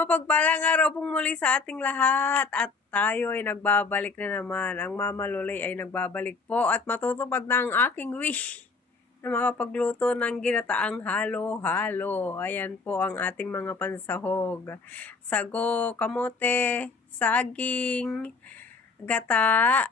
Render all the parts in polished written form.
Mapagpalang araw pong muli sa ating lahat at tayo ay nagbabalik na naman. Ang Mama Lulay ay nagbabalik po at matutupad na ang aking wish na makapagluto ng ginataang halo-halo. Ayan po ang ating mga pansahog. Sago, kamote, saging, gata,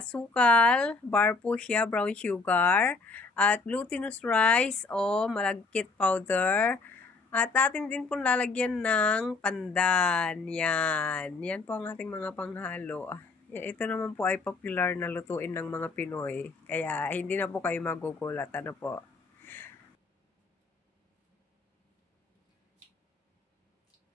sukal, bar po siya, brown sugar, at glutinous rice o malagkit powder. At atin din pong lalagyan ng pandan. Yan. Yan po ang ating mga panghalo. Ito naman po ay popular na lutuin ng mga Pinoy. Kaya hindi na po kayo magugulat. Ano po?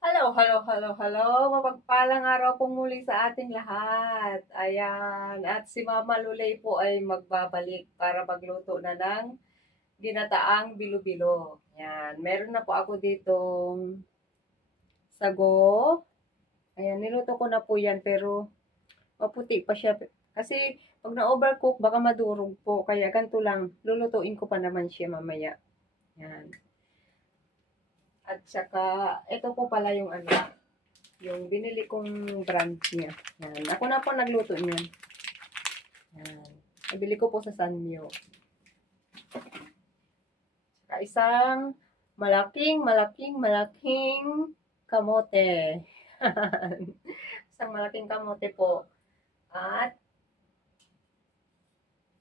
Hello. Mapagpalang araw po muli sa ating lahat. Ayan. At si Mama Lulay po ay magbabalik para magluto na ng ginataang bilo-bilo. Yan. Meron na po ako ditong sago. Ayan, niluto ko na po yan pero maputi pa siya. Kasi pag na-overcook, baka madurog po. Kaya ganito lang, lulutuin ko pa naman siya mamaya. Yan. At saka, ito po pala yung yung binili kong brand niya. Yan. Ako na po nagluto niyan. Yan. Nabili ko po sa Sanyo. Saka isang malaking kamote. Isang malaking kamote po. At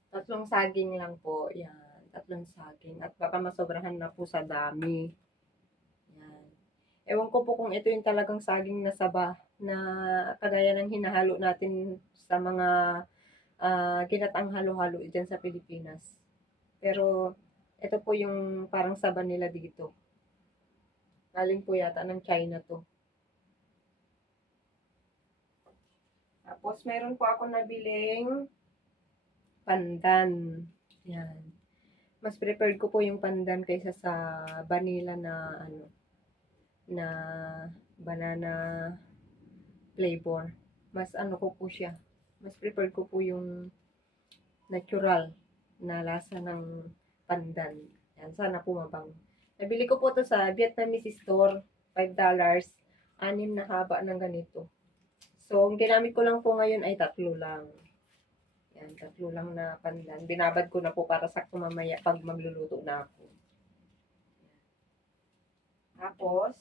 tatlong saging lang po. Yan. Tatlong saging. At baka masobrahan na po sa dami. Yan. Ewan ko po kung ito yung talagang saging na saba na kagaya ng hinahalo natin sa mga ginataang halo-halo dyan sa Pilipinas. Pero ito po yung parang saba nila dito. Galing po yata ng China to. Tapos meron po ako nabiling pandan. Yan. Mas preferred ko po yung pandan kaysa sa vanilla na na banana flavor. Mas ko po siya. Mas preferred ko po yung natural na lasa ng pandan. Yan, sana po mabang. Nabili ko po to sa Vietnamese store, $5. 6 na haba ng ganito. So, ang ginamit ko lang po ngayon ay 3 lang. Yan, 3 lang na pandan. Binabad ko na po para sakto mamaya pag magluluto na ako. Tapos,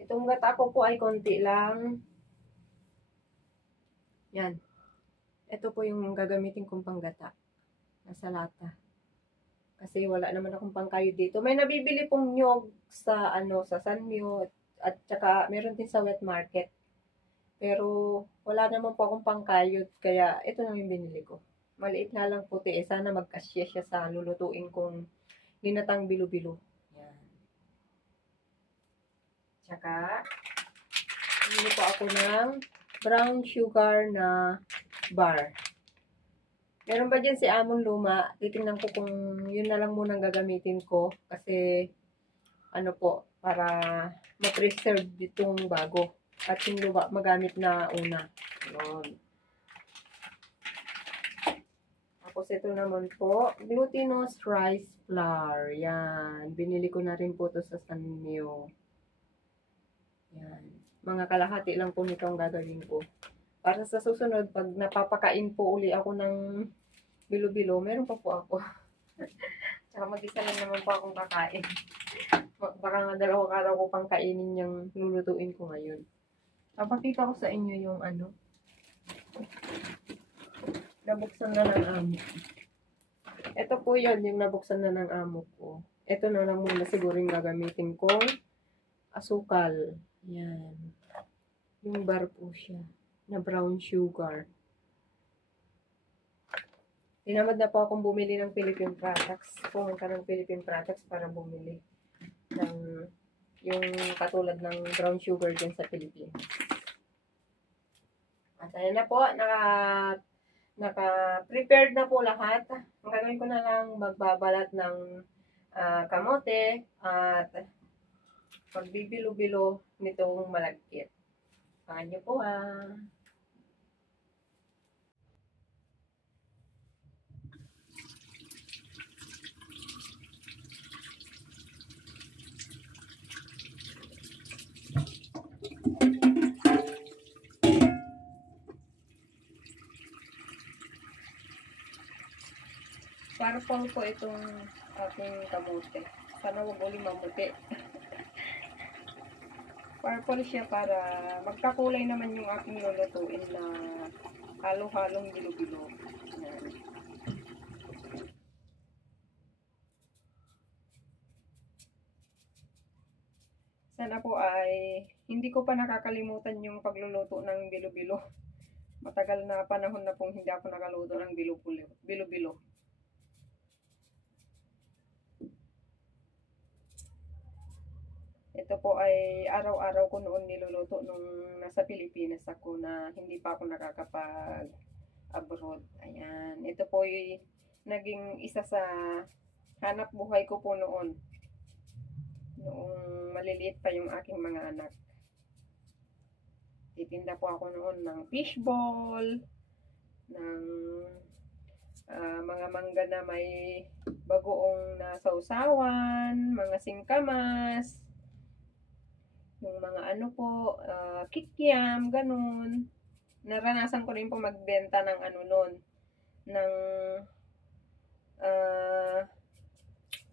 itong gata ko po ay konti lang. Yan. Ito po yung gagamitin kong panggata. Nasa lata. Kasi wala naman akong pangkayod dito. May nabibili pong nyog sa sa Sanyo at saka meron din sa wet market. Pero wala naman po akong pangkayod kaya ito na yung binili ko. Maliit na lang puti sana magkasya siya sa lulutuin kong ginatang bilo-bilo. Yan. Tsaka bili po ako ng brown sugar na bar. Meron ba dyan si Amon Luma? Titingnan ko kung yun na lang munang gagamitin ko. Kasi, para ma-preserve itong bago. At yung luma magamit na una. Yun. Tapos ito naman po, glutinous rice flour. Yan. Binili ko na rin po to sa Sanyo. Yan. Mga kalahati lang po nito ang gagawin ko. Para sa susunod, pag napapakain po uli ako ng bilo-bilo, meron pa po ako. Tsaka mag-isa lang naman po akong kakain. Baka nga 2 araw ko pang kainin yung lulutuin ko ngayon. Papakita ko sa inyo yung nabuksan na ng amo. Ito po yun, yung nabuksan na ng amo ko. Ito na lang muna siguro yung gagamitin ko. Asukal. Yan. Yung bar po siya. Na brown sugar. Tinamad na po akong bumili ng Philippine products. Pumunta ng Philippine products para bumili ng yung katulad ng brown sugar din sa Pilipinas. At ayan na po, naka-prepared na po lahat. Ang gagawin ko na lang magbabalat ng kamote at pagbibilo-bilo nitong malagkit. Paano nyo po Purple po itong aking kamote. Sana wag uling mamuti. Purple siya para magkakulay naman yung aking lulutuin na halo-halong bilo-bilo. Yan. Sana po ay hindi ko pa nakakalimutan yung pagluluto ng bilo-bilo. Matagal na panahon na pong hindi ako nakaluto ng bilo-bilo. Ito po ay araw-araw ko noon niluluto nung nasa Pilipinas ako na hindi pa ako nakakapag-abroad. Ayan. Ito po ay naging isa sa hanap buhay ko po noon. Noong maliliit pa yung aking mga anak. Titinda po ako noon ng fishball, ng mga mangga na may bagoong na sausawan, mga singkamas, yung mga ano po, kikiam, ganun. Naranasan ko rin po magbenta ng ano nun, ng,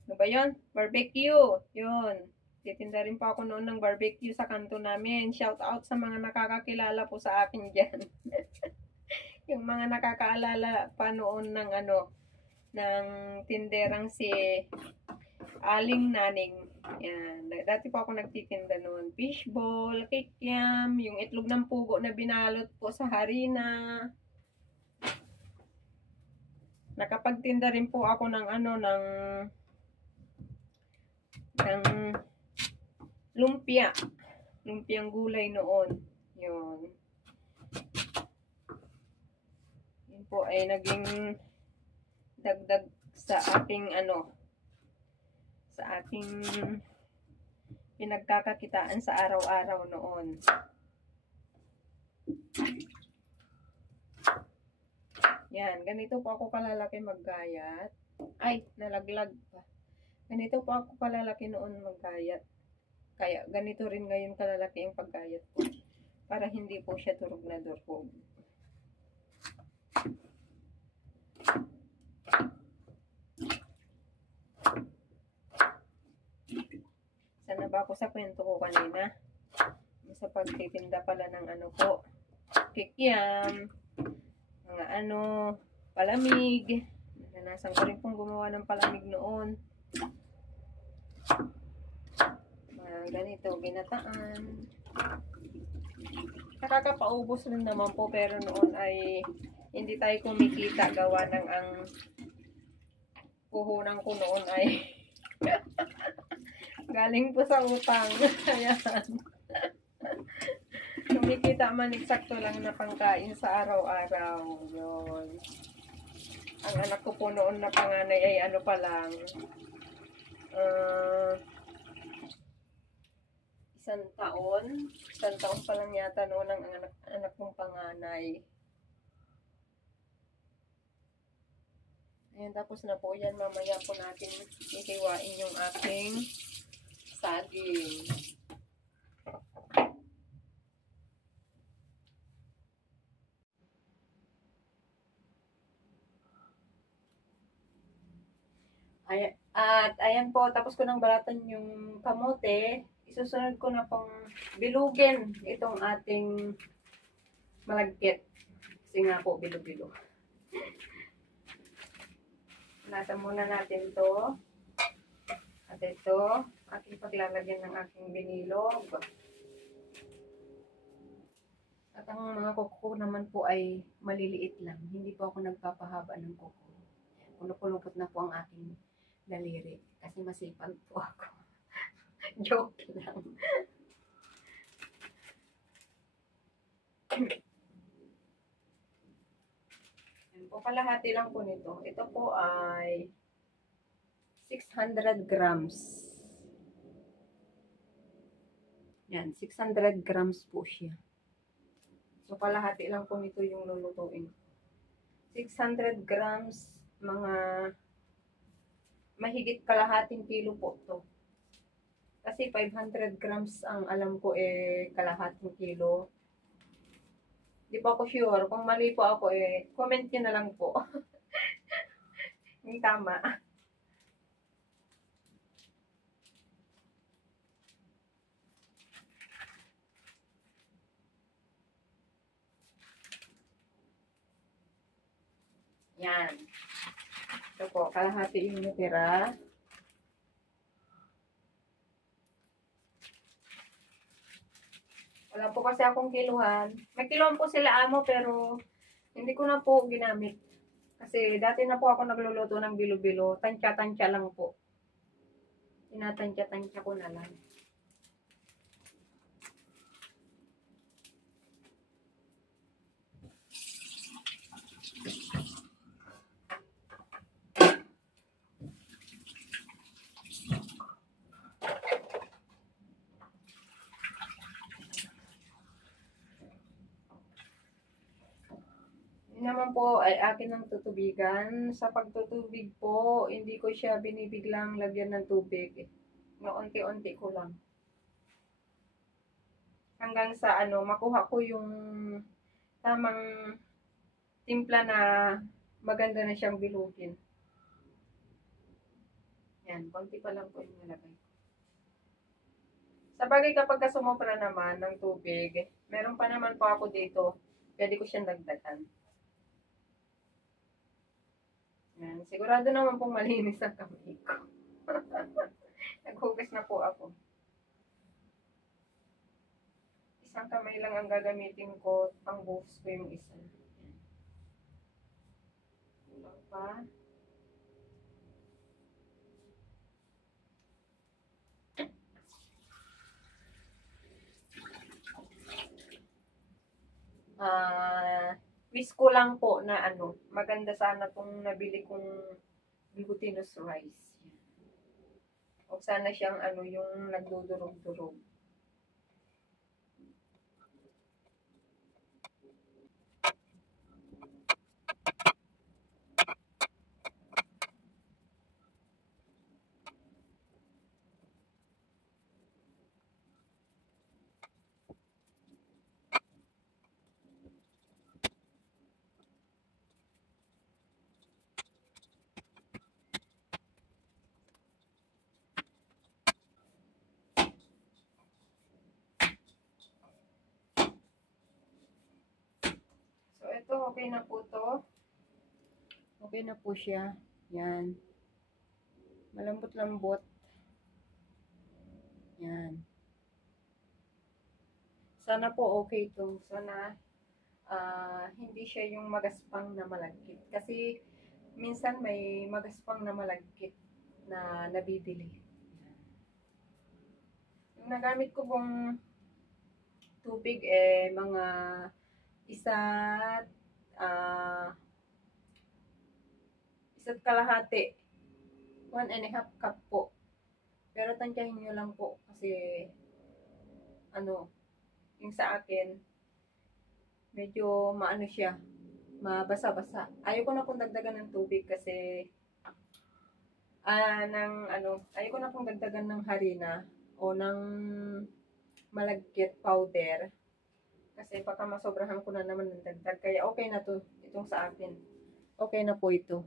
ano ba yun? Barbecue, yun. Titinda rin po ako noon ng barbecue sa kanto namin. Shout out sa mga nakakakilala po sa akin dyan. Yung mga nakakaalala pa noon ng ano, ng tinderang si Aling Naning. Yan. Dati po ako nagtitinda noon. Fishball, kikiam, yung itlog ng pugo na binalot po sa harina. Nakapagtinda rin po ako ng ano, ng lumpia. Lumpiang gulay noon. Yun. Yun po ay naging dagdag sa ating ano, sa ating pinagkakakitaan sa araw-araw noon. Yan, ganito po ako kalalaki maggayat. Ay, nalaglag pa. Ganito po ako kalalaki noon maggayat. Kaya ganito rin ngayon kalalaki ang paggayat ko. Para hindi po siya durog na durog. Sana ba ako sa kwento ko kanina? Sa pagtitinda pala ng ano po, kikiam, mga ano, palamig. Naranasan ko rin pong gumawa ng palamig noon. Ganito, ginataan. Nakakapaubos rin naman po, pero noon ay hindi tayo kumikita gawa ng ang puhunan ko noon ay galing po sa utang. Ayan. Kumikita man eksakto lang na pangkain sa araw-araw. Yun. Ang anak ko po noon na panganay ay ano pa lang, isang taon pa lang yata noon ang anak kong panganay. Ayan, tapos na po yan. Mamaya po natin ihiwain yung aking saging. At ayan po, tapos ko nang balatan yung kamote. Isusunod ko na pong bilugin itong ating malagkit. Kasi nga po, bilo-bilo. Nasa muna natin to. At ito, aking paglalagyan ng aking binilog. At ang mga kuko naman po ay maliliit lang. Hindi po ako nagpapahaba ng kuko. Kulupulupot na po ang aking daliri. Kasi masipag po ako. Joke lang. Yan po, kalahati lang po nito. Ito po ay 600 grams. Yan, 600 grams po siya. So, kalahati lang po nito yung lulutuin. 600 grams, mga mahigit kalahating kilo po to. Kasi 500 grams ang alam ko kalahating kilo. Di pa ako sure. Kung mali po ako comment nyo na lang po. Yung tama. Yan. Ito po, kalahati yung natira. Wala po kasi akong kiluhan. May kiluhan po sila amo pero hindi ko na po ginamit. Kasi dati na po ako nagluluto ng bilo-bilo. Tansya-tansya lang po. Tinatansya-tansya ko na lang. Yun naman po ay akin ang tutubigan. Sa pagtutubig po, hindi ko siya binibiglang lagyan ng tubig. Unti-unti ko lang. Hanggang sa makuha ko yung tamang timpla na maganda na siyang bilugin. Yan, konti pa lang po yung nalagay. Sa bagay kapag sumobra naman ng tubig, meron pa naman po ako dito. Pwede ko siyang dagdagan. Yan, sigurado naman pong malinis ang kamay ko. Naghugas na po ako. Isang kamay lang ang gagamitin ko, pang buhos ko yung isa. Kulang pa. Wish ko lang po na maganda sana tong nabili kong glutinous rice. O sana siyang yung nagdudurog-durog. So, ito, okay na po to. Okay na po siya. Yan. Malambot-lambot. Yan. Sana po okay to. Sana hindi siya yung magaspang na malagkit. Kasi minsan may magaspang na malagkit na nabibili. Yung nagamit ko pong tubig mga isa't kalahati. 1.5 cup po. Pero tansyahin nyo lang po kasi yung sa akin medyo maano siya, mabasa-basa. Ayaw ko na pong dagdagan ng tubig kasi ayaw ko na pong dagdagan ng harina o ng malagkit powder. Kasi baka masobrahan ko na naman ng dagdag. Kaya okay na to, itong sa akin. Okay na po ito.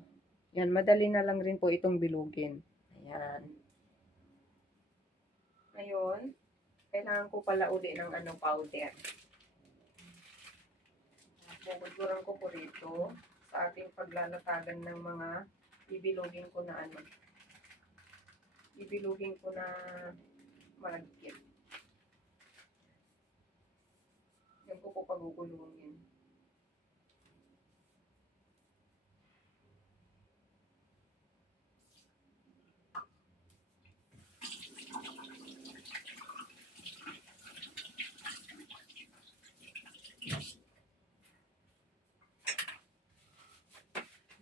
Yan, madali na lang rin po itong bilugin. Ayan. Ngayon, kailangan ko pala uli ng powder. Bubudburan ko po rito sa ating paglalatagan ng mga ibilugin ko na ibilugin ko na malagkit. Yan po pagugulungin.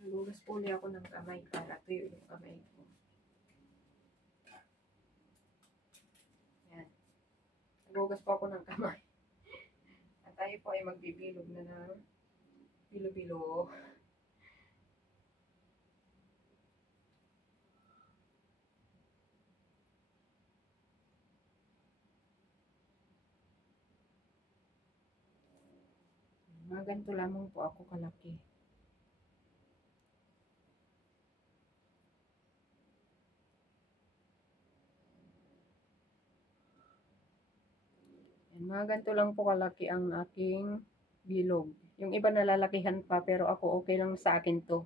Nagugas po ulit ako ng kamay para tuyo yung kamay ko. Yan. Nagugas po ako ng kamay. At tayo po ay magbibilog na ng bilo-bilo. Mga ganito lamang po ako kalaki. Yan, mga ganito lang po kalaki ang aking bilog. Yung iba nalalakihan pa pero ako okay lang sa akin to.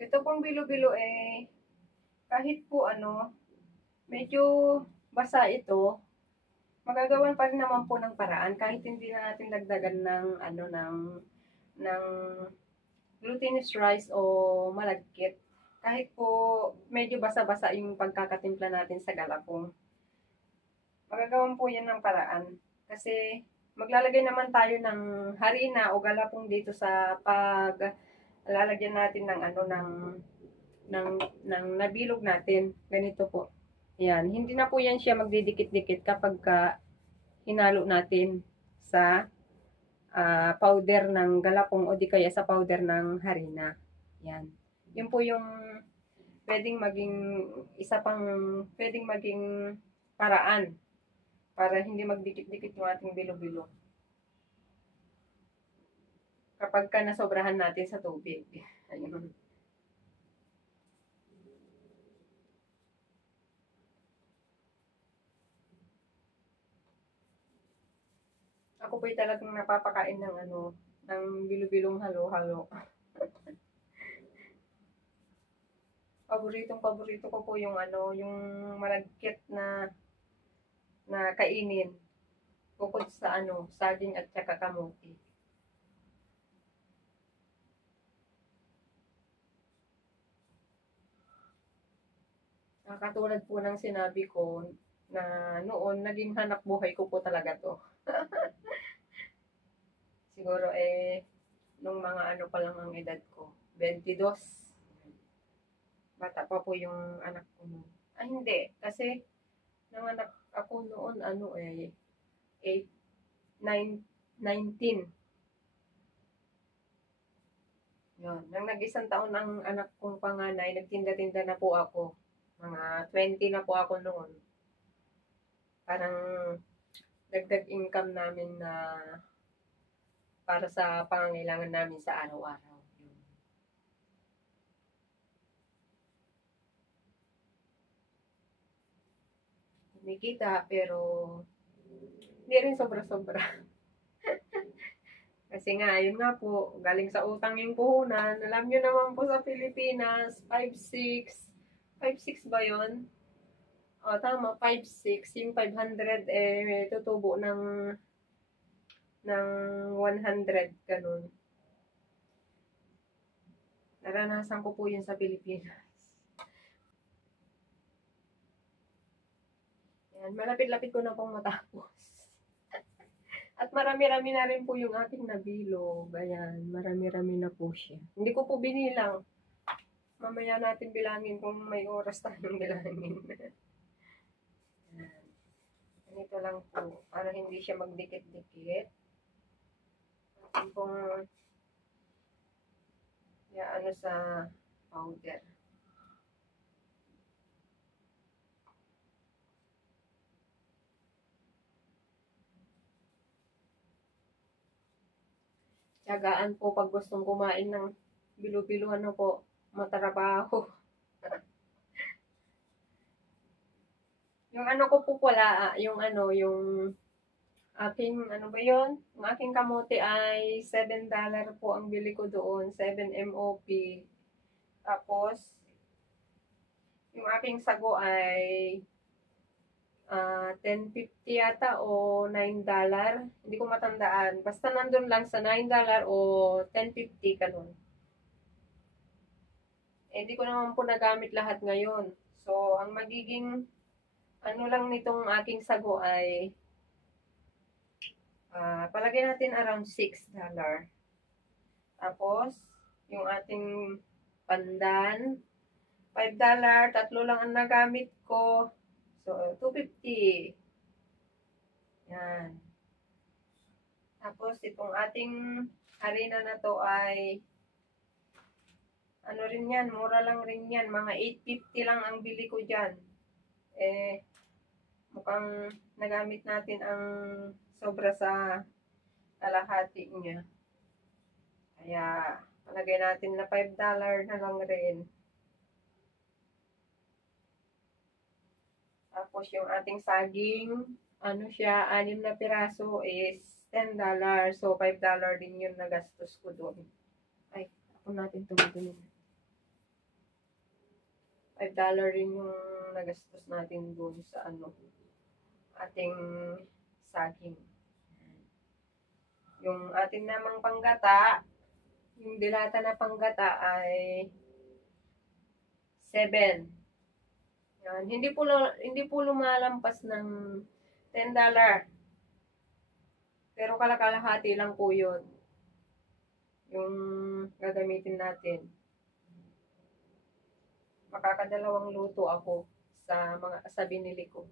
Ito pong bilo-bilo kahit po medyo basa ito, magagawan pa rin naman po ng paraan kahit hindi na natin dagdagan ng ng glutinous rice o malagkit. Kahit po medyo basa-basa yung pagkakatimpla natin sa galapong. Magagawan po yan ng paraan. Kasi maglalagay naman tayo ng harina o galapong dito sa lalagyan natin ng ng, nabilog natin. Ganito po. Yan. Hindi na po yan siya magdidikit-dikit kapag hinalo natin sa powder ng galapong o di kaya sa powder ng harina. Yan. Yun po yung pwedeng maging isa pang pwedeng maging paraan para hindi magdikit-dikit yung ating bilo-bilo kapag nasobrahan natin sa tubig. Ayun. Ako po'y talagang napapakain ng ng bilo-bilong halo-halo. Paborito ko po yung yung malagkit na kainin. Bukod sa saging at saka kamuti. Katulad po ng sinabi ko na noon, naging hanap buhay ko po talaga to. Siguro nung mga pa lang ang edad ko, 22. Bata pa po yung anak ko noon. Ay, hindi. Kasi, nanganak ako noon, 8, 9, 19. Yun. Nang nag-isang taon ang anak kong panganay, nagtinda-tinda na po ako. Mga 20 na po ako noon. Parang dagdag income namin na para sa pangangailangan namin sa araw-araw. Kumikita, pero hindi rin sobra-sobra. Kasi nga, yun nga po, galing sa utang yung puhunan. Alam nyo naman po sa Pilipinas, 5-6. 5-6 ba yun? O, tama, 5-6. Yung 500, tutubo ng 100, ganun. Naranasan ko po yun sa Pilipinas. Yan, malapit-lapit ko na pong matapos. At marami-rami na rin po yung ating nabilog. Ayan, marami-rami na po siya. Hindi ko po binilang. Mamaya natin bilangin kung may oras tayong bilangin. Ganito lang po, para hindi siya magdikit-dikit. Atin pong sa powder. Tiyagaan po pag gustong kumain ng bilo-bilo po, matarabaho. Yung ko po pala, yung aking, ba yun? Yung aking kamote ay $7 po ang bili ko doon, 7 MOP. Tapos, yung aking sago ay 10.50 yata o $9. Hindi ko matandaan. Basta nandun lang sa $9 o 10.50 kanun. Hindi ko naman po nagamit lahat ngayon. So, ang magiging lang nitong aking sago ay palagay natin around $6. Tapos, yung ating pandan, $5. Tatlo lang ang nagamit ko. So, 250. Yan. Tapos itong ating harina na to ay ano rin yan, mura lang rin yan. Mga 850 lang ang bili ko dyan. Eh, mukhang nagamit natin ang sobra sa kalahati niya. Kaya, palagay natin na $5 na lang rin. Tapos yung ating saging, ano siya, 6 na piraso is $10. So, $5 din yun na gastos ko doon. Ay, ako natin tumutulog. $5 rin yung nagastos natin doon sa ano, ating saging. Yung ating namang panggata, yung dilata na panggata ay 7. Yan. Hindi po lumalampas ng $10. Pero kalakalahati lang po yun. Yung gagamitin natin. Makakadalawang luto ako sa binili ko.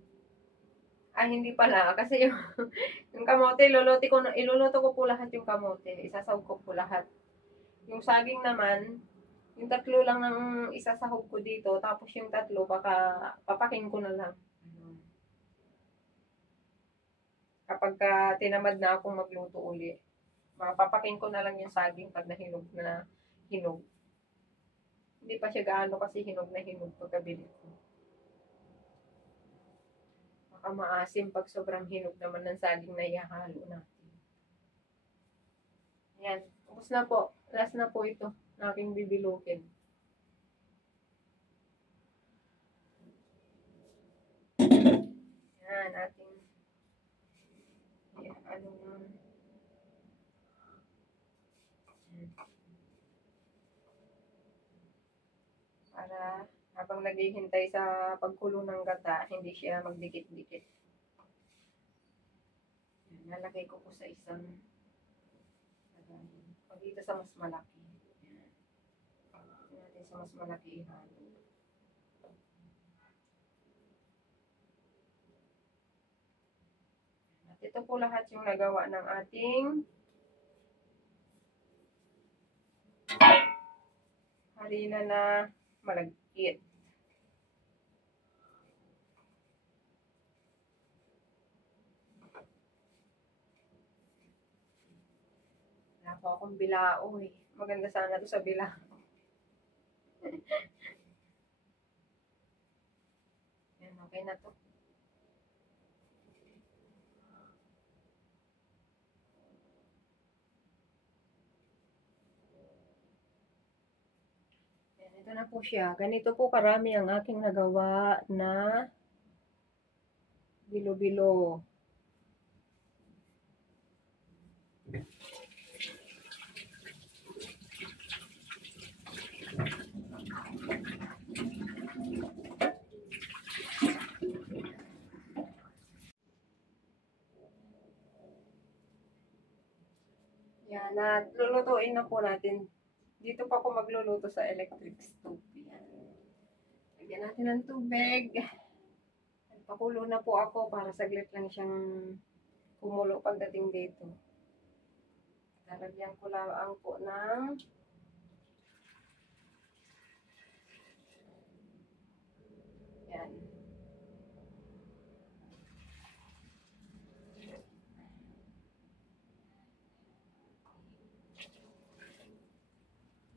Hindi pala. Kasi yung kamote, iluluto ko po lahat yung kamote. Isasawag ko po lahat. Yung saging naman, yung 3 lang ng isasahog ko dito. Tapos yung 3, baka papakin ko na lang. Kapag tinamad na akong magluto uli, mapapakin ko na lang yung saging pag nahinog na hinog. Hindi pa siya gaano kasi hinog na hinog pagkabili ko. Baka maasim pag sobrang hinog naman ng saging na ihahalo natin. Yan. Tapos na po. Last na po ito na aking bibilukin. Yan. Ating ano na. Para habang naghihintay sa pagkulo ng gata, hindi siya magdikit-dikit. Nalagay ko po sa isang o dito sa mas malaki. Natin sa mas malaki ihalo. At ito po lahat yung nagawa ng ating harina na malagkit. Wala po akong bilao eh. Maganda sana to sa bilao. Yan, okay na to. Yan, ito na po siya. Ganito po karami ang aking nagawa na bilo-bilo. Yan, at lulutuin na po natin. Dito pa ako magluluto sa electric stove. Yan. Lagyan natin ng tubig. Pakulo na po ako para saglit lang siyang kumulo pagdating dito. Lalagyan ko lang po ng yan.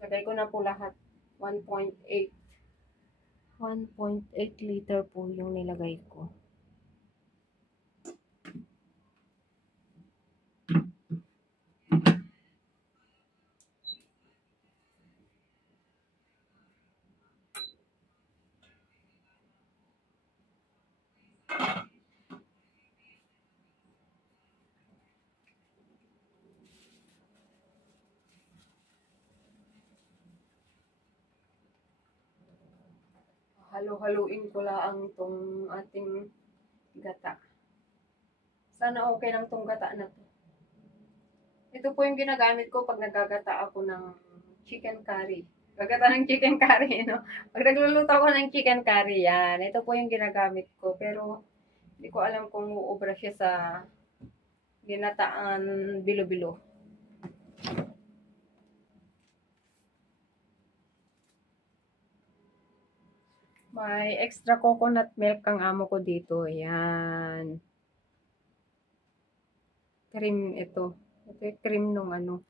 Lagay ko na po lahat. 1.8 liter po yung nilagay ko. Halo-haluin ko lang itong ating gata. Sana okay lang itong gata na to. Ito po yung ginagamit ko pag nagagata ako ng chicken curry. Gagata ng chicken curry, no? Pag nagluluto ako ng chicken curry, yan. Ito po yung ginagamit ko. Pero, hindi ko alam kung uubra siya sa ginataan bilo-bilo. May extra coconut milk ang amo ko dito. Ayan. Cream ito. Ito yung cream nung ano,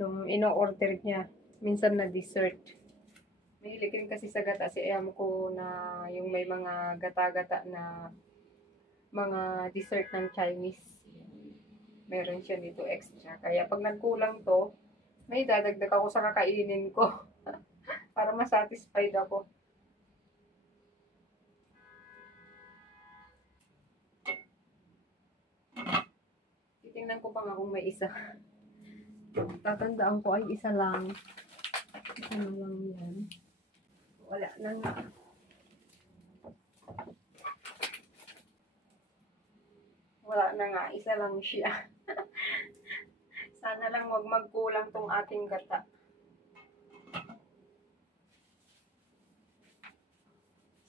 nung ino-order niya. Minsan na dessert. Mahilig rin kasi sa gata si amo ko na yung may mga gata-gata na mga dessert ng Chinese. Meron siya dito extra. Kaya pag nagkulang to, may dadagdag ako sa kakainin ko. Para masatisfied ako. Titingnan ko pa nga kung may isa. Tatandaan ko ay isa lang. Isa na lang yan. Wala na nga. Wala na nga. Isa lang siya. Sana lang wag magkulang tong ating gata.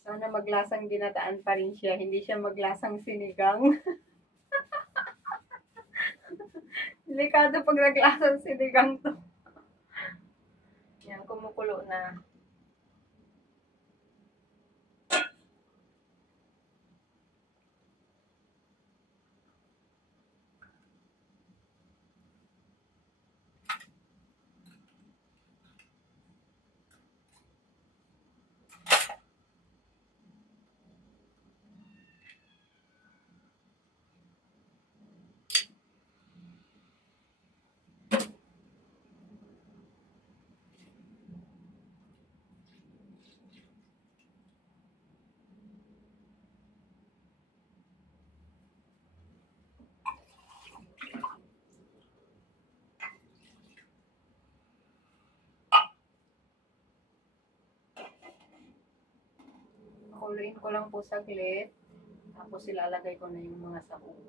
Sana maglasang ginataan pa rin siya. Hindi siya maglasang sinigang. Delikado pag naglasang sinigang to. Yan, kumukulo na. Kuluin ko lang po saglit. Tapos ilalagay ko na yung mga sahog.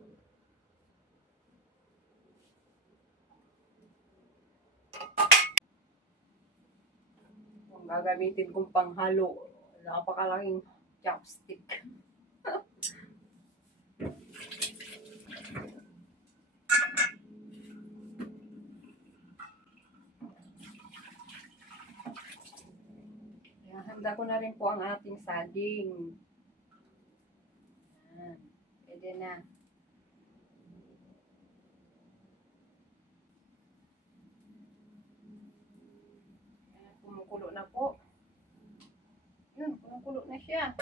Kung gagamitin kong panghalo, napakalaking chopstick. Handa ko na rin po ang ating saging. Ayan. Pwede na. Ayan, kumukulo na po. Yun, kumukulo na siya.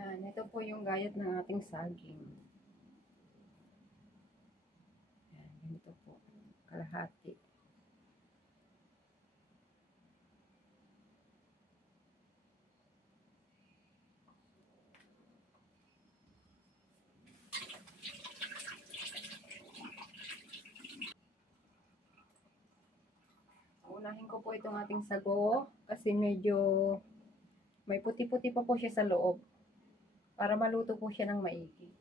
Ayan, ito po yung gayat ng ating saging. Ayan, ganito po. Kalahati. Unahin ko po itong ating sago kasi medyo may puti-puti pa po siya sa loob para maluto po siya ng maigi.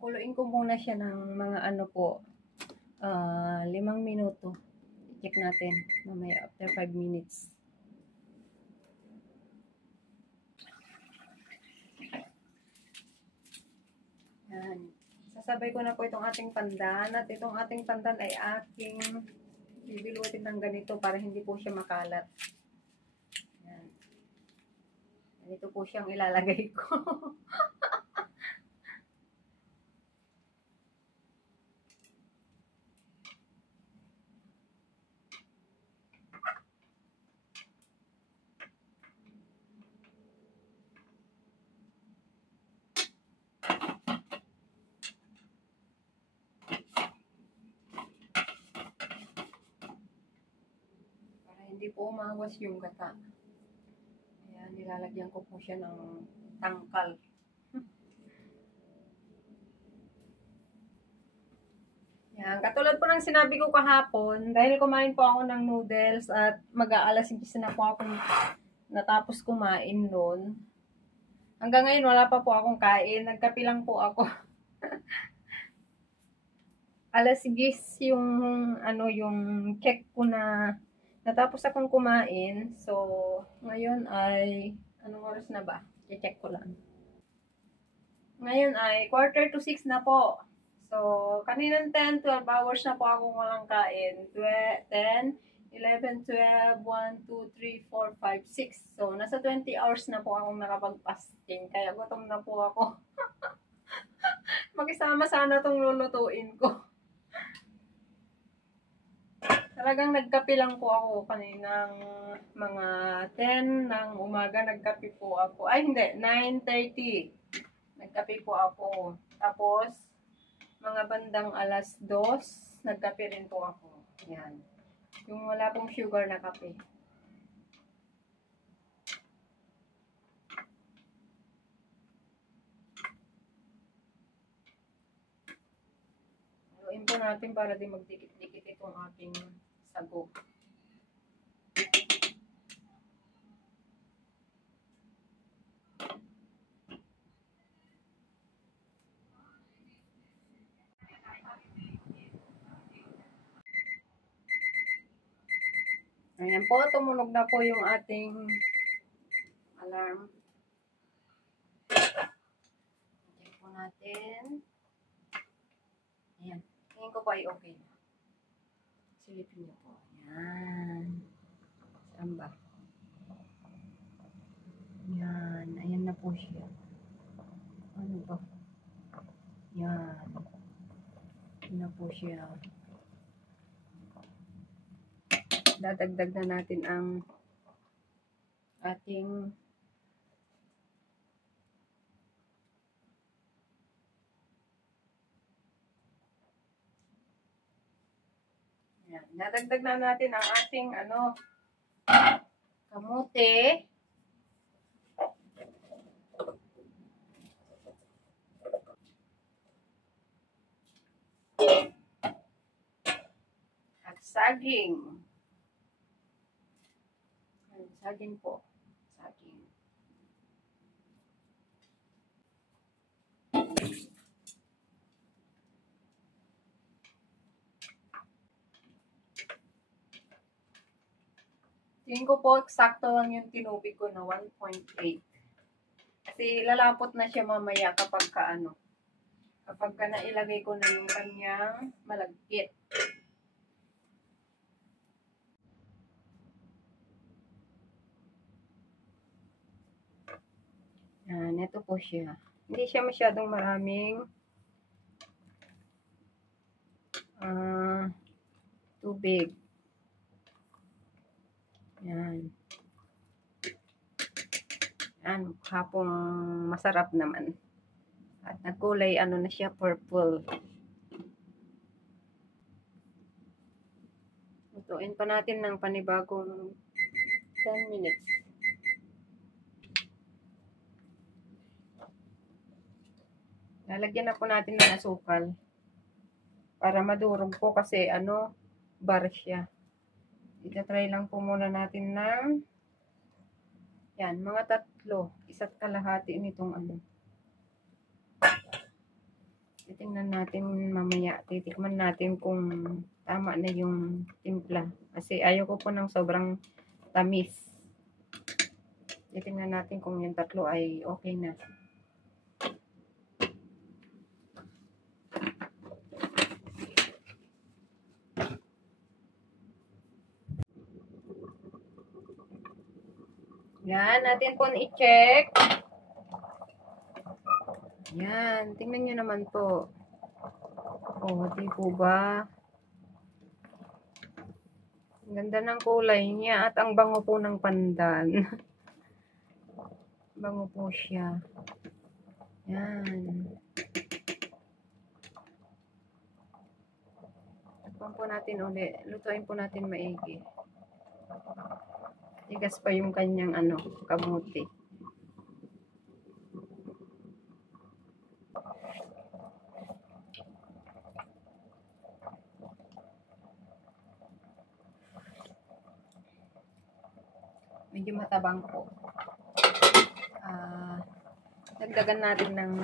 Kukuluin ko muna siya ng mga ano po, 5 minuto. Check natin mamaya after 5 minutes. Sasabay ko na po itong ating pandan at itong ating pandan ay aking bibilutin ng ganito para hindi po siya makalat. Yan. Ganito po siyang ilalagay ko. Hindi po umawas yung gata. Ayan, nilalagyan ko po siya ng tangkal. Yan, katulad po ng sinabi ko kahapon, dahil kumain po ako ng noodles at mag-aalas 10 na po ako natapos kumain noon. Hanggang ngayon wala pa po akong kain, nagkape lang po ako. Alas 10 yung yung check ko na natapos akong kumain. So, ngayon ay, anong oras na ba? I-check ko lang. Ngayon ay 5:45 na po. So, kaninang 10, 12 hours na po akong walang kain. 10, 11, 12, 1, 2, 3, 4, 5, 6. So, nasa 20 hours na po akong nakapag-fasting. Kaya gutom na po ako. Mag-isama sana itong lulutuin ko. Talagang nagkape lang po ako kaninang mga 10 ng umaga. Nagkape po ako. Ay, hindi. 9:30. Nagkape po ako. Tapos, mga bandang alas 2, nagkape rin po ako. Yan. Yung wala pong sugar na kape. Haluin po natin para di magdikit-dikit itong ating sago. Ayan po, tumunog na po yung ating alarm. Check po natin. Ayan. Tingin ko po ay okay na. Silipin niyo po. Ayan. Saan ba? Ayan. Ayan na po siya. Ano ba? Ayan. Ayan na po siya. Dadagdag na natin ang ating yan. Dadagdag na natin ang ating kamote. At saging. Saging po. Saging. Tingin ko po, eksakto lang yung tinubig ko na 1.8. Kasi lalapot na siya mamaya kapag kapag nailagay ko na yung kanyang malagkit. Yan, ito po siya. Hindi siya masyadong maraming tubig. Yan. Yan, hapong masarap naman. At nagkulay, na siya, purple. Lutuin pa natin ng panibagong 10 minutes. Lalagyan na po natin ng asukal. Para madurog po kasi bar siya. Ita-try lang po muna natin ng yan, mga 3. 1 kalahati nitong titingnan natin mamaya. Titikman natin kung tama na yung timpla. Kasi ayoko po ng sobrang tamis. Titingnan natin kung yung 3 ay okay na. Yan, natin po i-check. Yan, tingnan nyo naman po. O, di po ba? Ang ganda ng kulay niya at ang bango po ng pandan. Bango po siya. Yan. Takpan po natin ulit. Lutuin po natin maigi. Tigas pa yung kanyang kamuti. Medyo matabang po. Dagdagan natin ng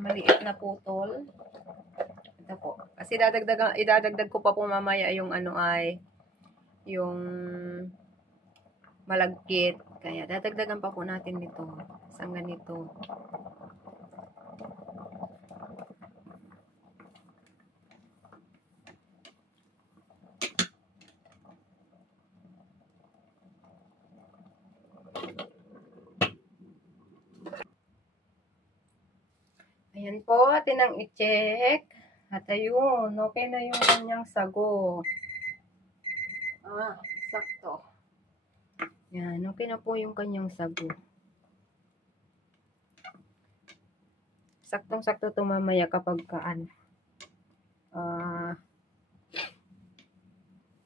maliit na putol. Ito po. Kasi idadagdag ko pa po mamaya yung yung malagkit. Kaya dadagdagan pa po natin nito. Isang ganito. Ayan po, atin ang i-check. At ayun, okay na yung kanyang sago. Sakto. Yan, okay na po yung kanyang sago. Saktong-sakto ito mamaya kapag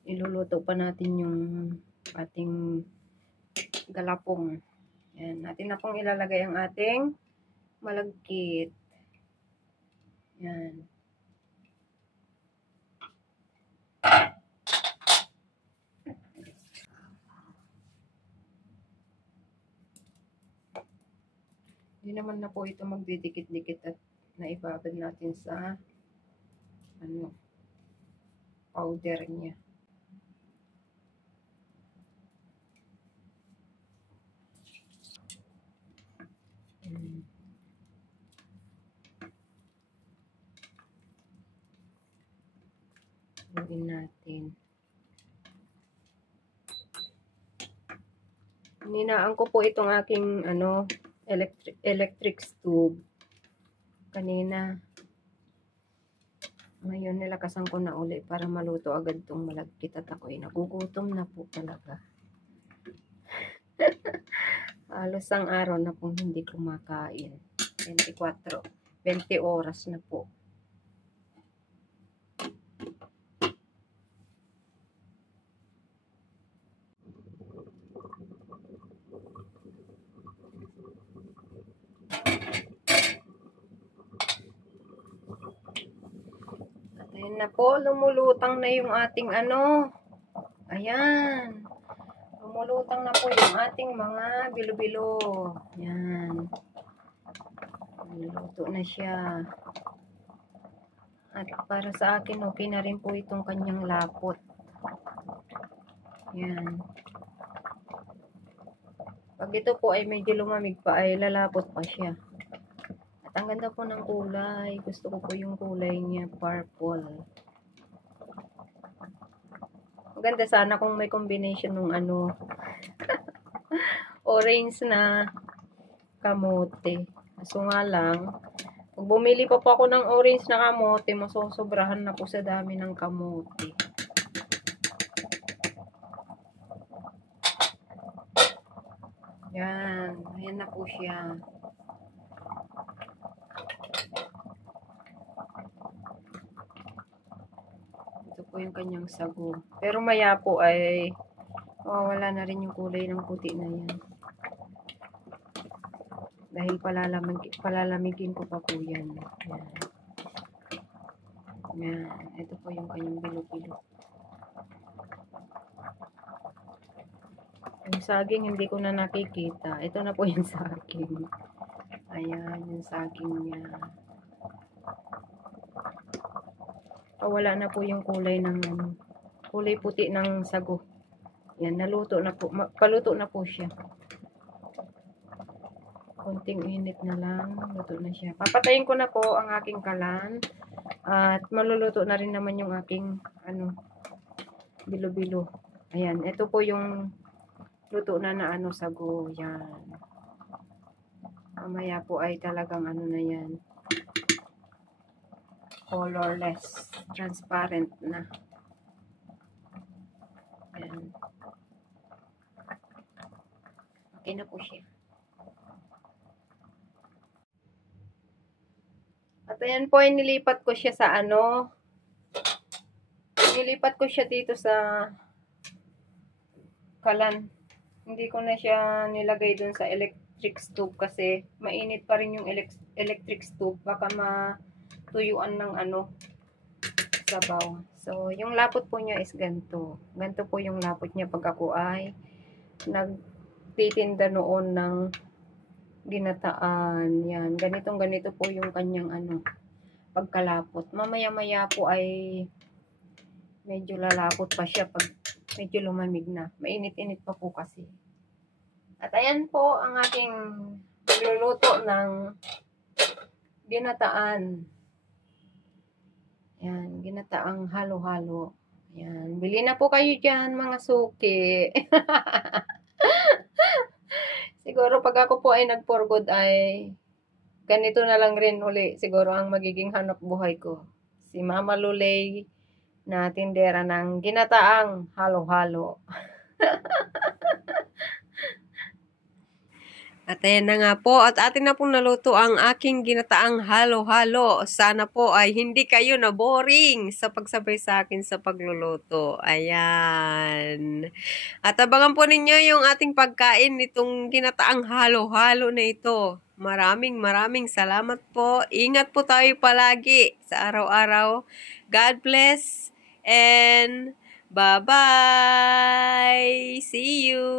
iluluto pa natin yung ating galapong. Yan, natin na pong ilalagay ang ating malagkit. Yan. Hindi naman na po ito magdidikit-dikit at naibabad natin sa powder niya. Gawin natin. Ninaan ko po itong aking electric stove kanina. Ngayon nilakasan ko na uli para maluto agad itong malagkit at ako'y nagugutom na po talaga. Halos ang araw na pong hindi kumakain. 20 oras na po. Ayan na po, lumulutang na yung ating Ayan. Lumulutang na po yung ating mga bilo-bilo. Ayan. Niluto na siya. At para sa akin, okay na rin po itong kanyang lapot. Ayan. Pag ito po ay medyo lumamig pa, ay lalapot pa siya. At ang ganda po ng kulay. Gusto ko po yung kulay niya, purple. Maganda sana kung may combination ng orange na kamote. So nga lang, pag bumili pa po ako ng orange na kamote, masosobrahan na po sa dami ng kamote. Yan. Ayan na po siya. Ito po yung kanyang sago. Pero maya po ay wala na rin yung kulay ng puti na yan. Dahil palalamigin ko pa po yan. Yan. Yan. Ito po yung kanyang bilo-bilo. Yung saging hindi ko na nakikita. Ito na po yung saging. Ayan, yung saging niya. Wala na po yung kulay ng kulay puti ng sago. Yan, naluto na po. Paluto na po siya. Konting init na lang. Luto na siya. Papatayin ko na po ang aking kalan. At maluluto na rin naman yung aking bilo-bilo. Ayan, ito po yung luto na na ano sago. Yan. Mamaya po ay talagang ano na yan. Colorless. Transparent na. Yan. Okay na po siya. At ayan po ay nilipat ko siya sa ano. Nilipat ko siya dito sa kalan. Hindi ko na siya nilagay dun sa electric stove kasi mainit pa rin yung electric stove. Baka matuyuan ng ano, sabaw. So, yung lapot po niya is ganito. Ganito po yung lapot niya pag ako ay nagtitinda noon ng ginataan. Yan. Ganito po yung kanyang ano, pagkalapot. Mamaya-maya po ay medyo lalapot pa siya pag medyo lumamig na. Mainit-init pa po kasi. At ayan po ang aking pagluluto ng ginataan. Yan, ginataang halo-halo. Yan, bili na po kayo dyan mga suki. Siguro pag ako po ay nag-for good ay ganito na lang rin uli. Siguro ang magiging hanap buhay ko. Si Mama Lulay na tindera ng ginataang halo-halo. At ayan na nga po, at atin na pong naluto ang aking ginataang halo-halo. Sana po ay hindi kayo na boring sa pagsabay sa akin sa pagluluto. Ayan. At abangan po ninyo yung ating pagkain nitong ginataang halo-halo na ito. Maraming salamat po. Ingat po tayo palagi sa araw-araw. God bless and bye-bye. See you.